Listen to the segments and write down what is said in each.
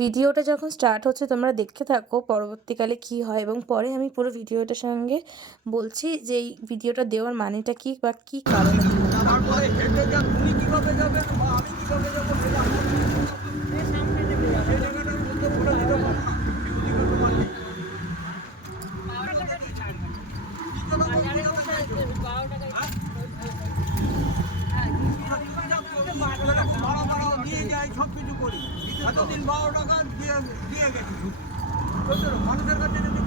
ভিডিওটা যখন স্টার্ট হচ্ছে তোমরা দেখতে থাকো পরবর্তীকালে কি হয়, এবং পরে আমি পুরো ভিডিওটার সঙ্গে বলছি যে এই ভিডিওটা দেওয়ার মানেটা কি বা কি কারণে দিলাম। তারপরে হেঁটে যা তুমি কিভাবে যাবে বা আমি কিভাবে যাবো সেটা আমার এই জায়গাটার মধ্যে বলে দিতে পারবো না। নিয়ে যাই সব কিছু করি, এতদিন 12 টাকা দিয়ে গেছি। মানুষের কাছে যদি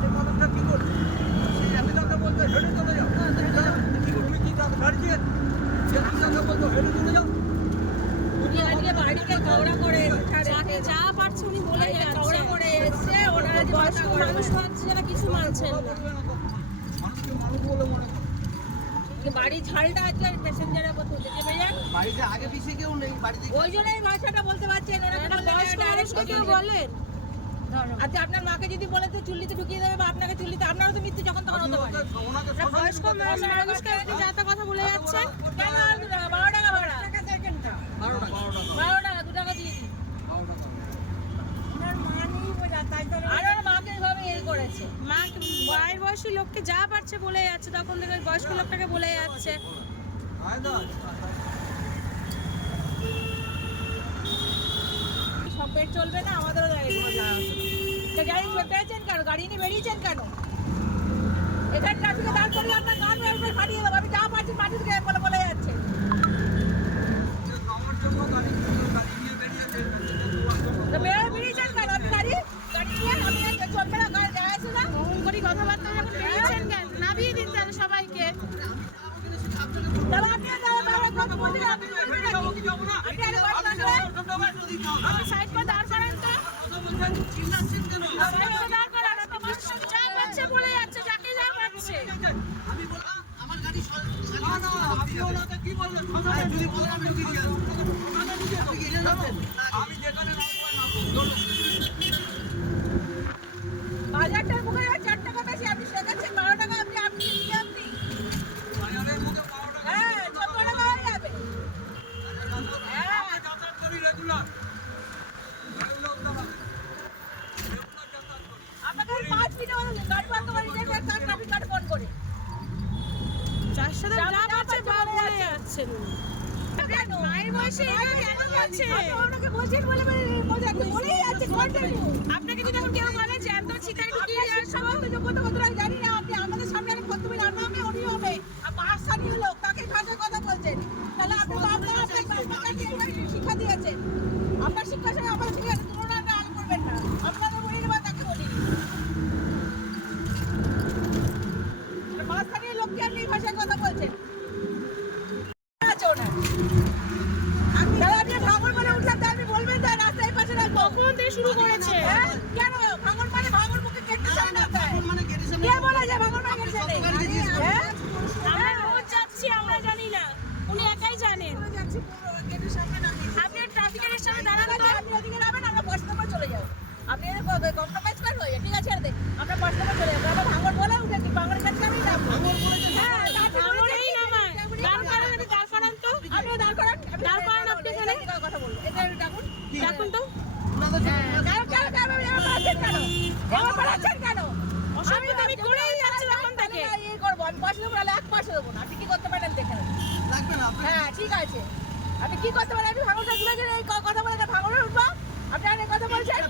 সে মানুষটা কি করবে? আমি তাকে বলতে হেঁটে চলে যাও, তুমি কি তাকে গাড়িয়ে আমি তাকে বলতো হেঁটে চলে যাও। বাড়ি ঝালটা আছে প্যাসেঞ্জারের বাড়িতে আগে পিছিয়ে কেউ নেই, বাড়িতে ওই জন্যই ভাষাটা বলতে পারছেন। বলেন আচ্ছা, আপনার মাকে যদি বলে তো চুল্লিতে ঢুকিয়ে দেবে বা আপনাকে চুল্লিতে, আপনারও তো মৃত্যু যখন তখন হতে পারে। বয়স্ক মানুষকে যা তা কথা বলে যাচ্ছে কেন? 2 টাকা 12 টাকা ভাড়া, 12 টাকা 2 টাকা দিয়েছি। আর মাকে এভাবে এই করেছে, মা মায়ের বয়সী লোককে যা পারছে বলে যাচ্ছে, তখন থেকে বয়স্ক লোকটাকে বলে যাচ্ছে। সব পেট চলবে না, আমাদেরও গাড়ি পেয়েছেন কেন? গাড়ি নিয়ে বেরিয়েছেন কেন? এখানে ট্রাফিকে দাঁড় করলে আপনার গান ফাটিয়ে দেবো। আমি যা পারছি পাঠিয়ে বলে বলে যাচ্ছে। বেরিয়েছেন কেন? আপনি গাড়ি নিয়ে আমি চলবে না, গাড়ি দেখা আছে না করি কথাবার্তা যখন বেরিয়েছেন কেন? নামিয়ে দিন তাহলে সবাইকে। সাইড করে দাঁড় করান তো, যা পাচ্ছে বলে যাচ্ছে, যাকে যা পাচ্ছে। বাজারটার মুখে 4 টাকা বেশি, আপনি শেখাচ্ছেন 12 টাকা। আপনি আপনি হ্যাঁ 14 টাকা হয়ে যাবে। আপনাকে 5 মিনিট গাড়ি বন্ধ করে দিয়ে ট্রাফিক গার্ড ফোন করে 400 টাকা যা পাচ্ছে বলে যাচ্ছেন। কেন মায়ের বয়সে এটা কেন বলছে? আপনাকে বলছেন বলে বলেই যাচ্ছে কন্টিনিউ। আপনাকে যদি এখন কেউ বলে যে এত চিতাই ঢুকিয়ে যাওয়ার সময় তো কত কত জানি না, আপনি আমাদের সামনে আর কর্তব্য না নামে উনি হবে স্থানীয় লোক, তাকে ভাষায় কথা বলছেন, তাহলে আপনি আপনাকে শিক্ষা দিয়েছেন। আপনার শিক্ষার সঙ্গে আমার শিক্ষার তুলনা আল করবেন না। আপনাকে বলিনি বা তাকে বলিনি, স্থানীয় লোককে আপনি এই ভাষায় কথা বলছেন। শুরু করেছে কেন? ভাঙন মানে ভাঙন মুখে কেটে সামনে কে বলে যে ভাঙন মানে কেটে আমরা রোজ যাচ্ছি, আমরা জানি না, উনি একাই জানেন। আপনি ট্রাফিকের সামনে দাঁড়ান তো, আপনি ওদিকে যাবেন, আমরা 5 নম্বর চলে যাব। আপনি কম্প্রোমাইজ করেন হয়ে ঠিক আছে, আমরা 5 নম্বর চলে যাবো। আমরা ভাঙন বলে উঠেছি, ভাঙনের কাছে আমি যাবো। হ্যাঁ ভাঙনেই নামায় দাঁড় করান, আপনি দাঁড় করান তো, আপনি দাঁড় করান, দাঁড় করান। আপনি এখানে কথা বলবো, এটা ডাকুন, ডাকুন তো। আপনি কি করতে পারেন দেখেন? হ্যাঁ ঠিক আছে, আপনি কি করতে পারেন? আপনি ভাঙড়টা ঘুরে এই কথা বলে ভাঙড়ে উঠবো? আপনি অনেক কথা বলছেন।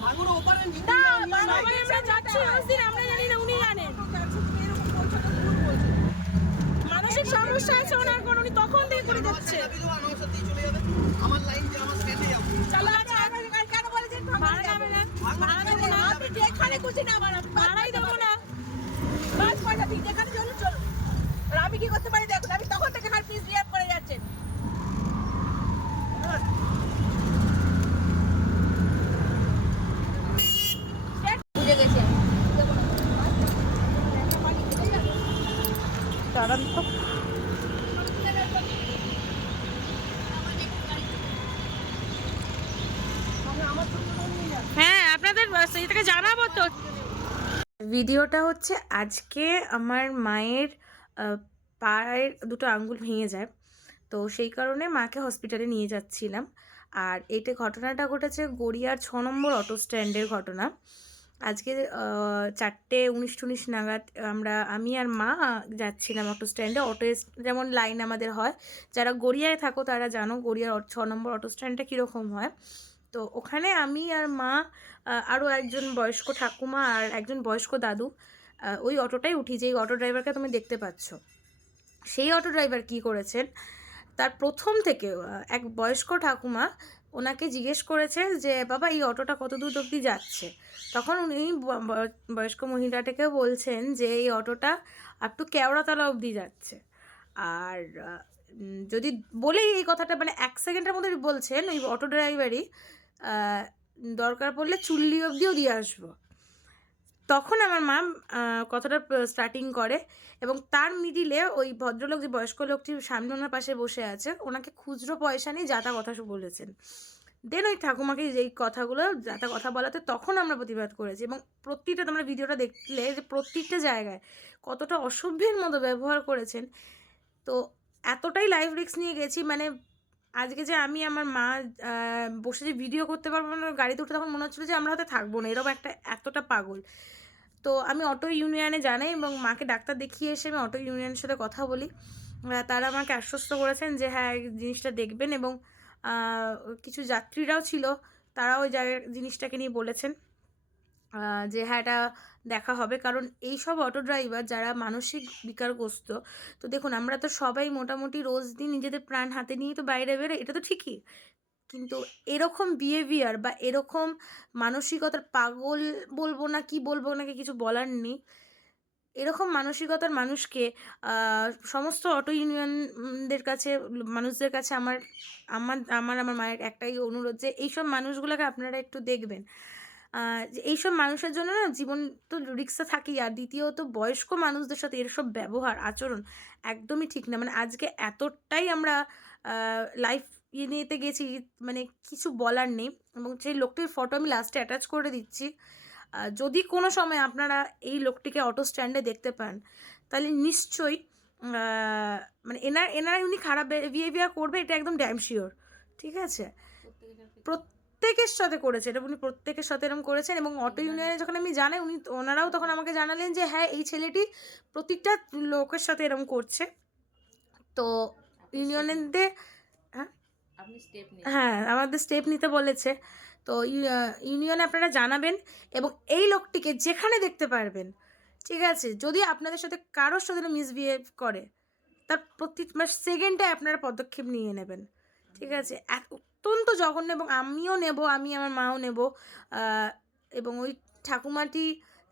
আমরা জানি না, উনি জানেন। মানসিক সমস্যা আছে ওনার, কোন উনি তখন দিয়ে করে যাচ্ছে। চলো আচ্ছা, কেন বলেছেন ভাড়া যাবে না? ভাড়া দেবো না, আপনি যেখানে খুশি না আমার ভাড়াই দেবো না। 5 পয়সা দিন, যেখানে চলুন চলুন। আর আমি কি করতে পারি দেখুন, আমি তখন থেকে হার পিস রিয়াক্ট করে যাচ্ছেন। বুঝে গেছি আমি। কারণ তো হ্যাঁ আপনাদের সেই থেকে জানাবো তো। ভিডিওটা হচ্ছে আজকে আমার মায়ের পায়ের দুটো আঙ্গুল ভেঙে যায়, তো সেই কারণে মাকে হসপিটালে নিয়ে যাচ্ছিলাম। আর এইটা ঘটনাটা ঘটেছে গড়িয়ার 6 নম্বর অটো স্ট্যান্ডের ঘটনা। আজকে 4:19 নাগাদ আমি আর মা যাচ্ছিলাম অটো স্ট্যান্ডে। যেমন লাইন আমাদের হয়, যারা গড়িয়ায় থাকো তারা জানো গড়িয়ার 6 নম্বর অটো স্ট্যান্ডটা কীরকম হয়। তো ওখানে আমি আর মা, আরও একজন বয়স্ক ঠাকুমা আর একজন বয়স্ক দাদু ওই অটোটাই উঠি, যেই অটো ড্রাইভারকে তুমি দেখতে পাচ্ছ। সেই অটো ড্রাইভার কী করেছেন, তার প্রথম থেকে এক বয়স্ক ঠাকুমা ওনাকে জিজ্ঞেস করেছে যে বাবা এই অটোটা কত দূর অবধি যাচ্ছে। তখন উনি বয়স্ক মহিলাটাকে বলছেন যে এই অটোটা আপ টু কেওড়াতলা অবধি যাচ্ছে। আর যদি বলেই এই কথাটা মানে 1 সেকেন্ডের মধ্যে বলছেন ওই অটো ড্রাইভারই, দরকার পড়লে চুল্লি অবধিও দিয়ে আসবো। তখন আমার মা কথাটা স্টার্টিং করে এবং তার মিডিলে ওই ভদ্রলোক, যে বয়স্ক লোকটি সামনে ওনার পাশে বসে আছে, ওনাকে খুচরো পয়সা নিয়ে যাতা কথা বলেছেন। দেন ওই ঠাকুমাকে এই কথাগুলো যাতা কথা বলাতে তখন আমরা প্রতিবাদ করেছি। এবং প্রত্যেকটা তোমরা ভিডিওটা দেখলে যে প্রত্যেকটা জায়গায় কতটা অসভ্যের মতো ব্যবহার করেছেন। তো এতটাই লাইফ রিস্ক নিয়ে গেছি, মানে আজকে যে আমি আমার মা বসে যে ভিডিও করতে পারবো না, গাড়িতে উঠে তখন মনে হচ্ছিলো যে আমরা হয়তো থাকবো না, এরকম এতটা পাগল। তো আমি অটো ইউনিয়নে জানাই এবং মাকে ডাক্তার দেখিয়ে এসে আমি অটো ইউনিয়নের সাথে কথা বলি। তারা আমাকে আশ্বস্ত করেছেন যে হ্যাঁ এই জিনিসটা দেখবেন, এবং কিছু যাত্রীরাও ছিল, তারাও ওই জিনিসটাকে নিয়ে বলেছেন যে হ্যাঁ এটা দেখা হবে। কারণ এই সব অটো ড্রাইভার যারা মানসিক বিকারগ্রস্ত, তো দেখুন আমরা তো সবাই মোটামুটি রোজ দিন নিজেদের প্রাণ হাতে নিয়েই তো বাইরে বেরোই, এটা তো ঠিকই, কিন্তু এরকম বিহেভিয়ার বা এরকম মানসিকতার পাগল বলবো না কি বলবো নাকি কিছু বলার নেই, এরকম মানসিকতার মানুষকে সমস্ত অটো ইউনিয়নদের কাছে, মানুষদের কাছে আমার আমার আমার আমার মায়ের একটাই অনুরোধ যে এইসব মানুষগুলোকে আপনারা একটু দেখবেন। যে এইসব মানুষের জন্য না জীবন তো রিস্কে থাকেই, আর দ্বিতীয়ত বয়স্ক মানুষদের সাথে এসব ব্যবহার আচরণ একদমই ঠিক না। মানে আজকে এতটাই আমরা লাইফ নিতে গেছি, মানে কিছু বলার নেই। এবং সেই লোকটির ফটো আমি লাস্টে অ্যাটাচ করে দিচ্ছি। যদি কোনো সময় আপনারা এই লোকটিকে অটো স্ট্যান্ডে দেখতে পান, তাহলে নিশ্চয়ই মানে উনি খারাপ বিহেভিয়ার করবে, এটা একদম ড্যাম শিওর, ঠিক আছে? প্রত্যেকের সাথে করেছে এটা, উনি প্রত্যেকের সাথে এরকম করেছেন। এবং অটো ইউনিয়নে যখন আমি জানাই, ওনারাও তখন আমাকে জানালেন যে হ্যাঁ এই ছেলেটি প্রত্যেকটা লোকের সাথে এরকম করছে। তো ইউনিয়নদের হ্যাঁ আমাদের স্টেপ নিতে বলেছে। তো ইউনিয়নে আপনারা জানাবেন এবং এই লোকটিকে যেখানে দেখতে পারবেন, ঠিক আছে, যদি আপনাদের সাথে কারোর সাথে মিসবিহেভ করে, তার প্রতি সেকেন্ডে আপনারা পদক্ষেপ নিয়ে নেবেন, ঠিক আছে? অত্যন্ত জঘন্য, এবং আমিও নেব, আমি আমার মাও নেব। এবং ওই ঠাকুমাটি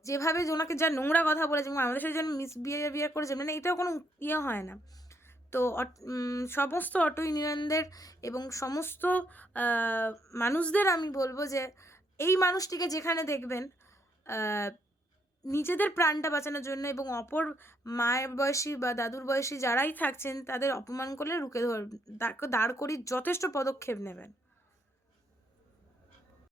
যেভাবে ওনাকে যা নোংরা কথা বলেছে এবং আমাদের সাথে যেন মিসবিহেভিয়ার করেছে, মানে এটাও কোনো ইয়ে হয় না। তো সমস্ত অটো ইউনিয়নদের এবং সমস্ত মানুষদের আমি বলবো যে এই মানুষটিকে যেখানে দেখবেন, নিজেদের প্রাণটা বাঁচানোর জন্য এবং অপর মায়ের বয়সী বা দাদুর বয়সী যারাই থাকছেন তাদের অপমান করলে রুখে দাঁড় করিয়ে যথেষ্ট পদক্ষেপ নেবেন।